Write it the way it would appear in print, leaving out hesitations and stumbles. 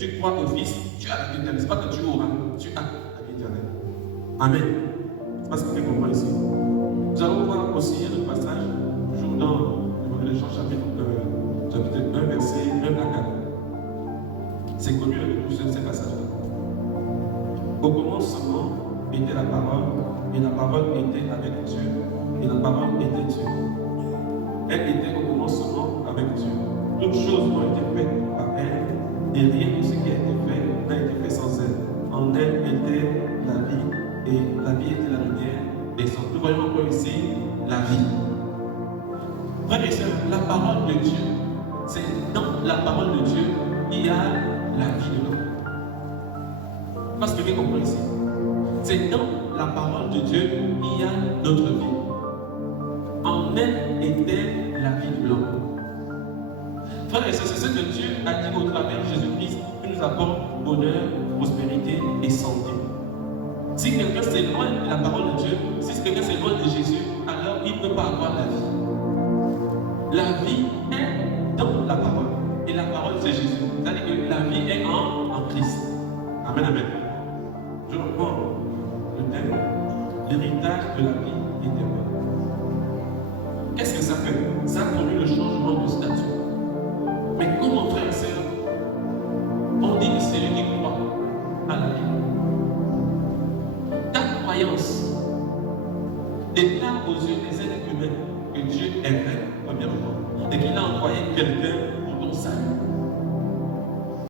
tu crois au Fils, tu as la vie éternelle. Ce n'est pas que tu auras, tu as la vie éternelle. Amen. C'est pas ce que tu comprends ici. Nous allons voir aussi un autre passage, toujours dans l'Évangile de Jean, chapitre 1, verset 1 à 4. C'est connu avec tous ces passages-là. Au commencement était la parole, et la parole était avec Dieu, et la parole était Dieu. Elle était au commencement avec Dieu. Toutes choses ont été faites par elle, et rien de ce qui a été fait n'a été fait sans elle. En elle était la vie, et la vie était la lumière, et sans nous voyons encore ici la vie. Frères et sœurs, la parole de Dieu, c'est dans la parole de Dieu, il y a la vie de l'homme. Parce que vous comprenez ici. C'est dans la parole de Dieu, il y a notre vie. En elle était la vie de l'homme. Frères et sœurs, c'est ce que Dieu a dit au travers de Jésus-Christ, qui nous apporte bonheur, prospérité et santé. Si quelqu'un s'éloigne de la parole de Dieu, si quelqu'un s'éloigne de Jésus, alors il ne peut pas avoir la vie. La vie est dans la parole. Et la parole, c'est Jésus. C'est-à-dire que la vie est en Christ. Amen, amen. Je reprends le thème, l'héritage de la vie éternelle. Qu'est-ce que ça fait? Ça produit le changement de statut. Mais comment, frères et sœurs, on dit que c'est lui qui croit à la vie. Ta croyance déclare aux yeux des êtres humains que Dieu est vrai, premièrement, et qu'il a envoyé quelqu'un pour ton salut.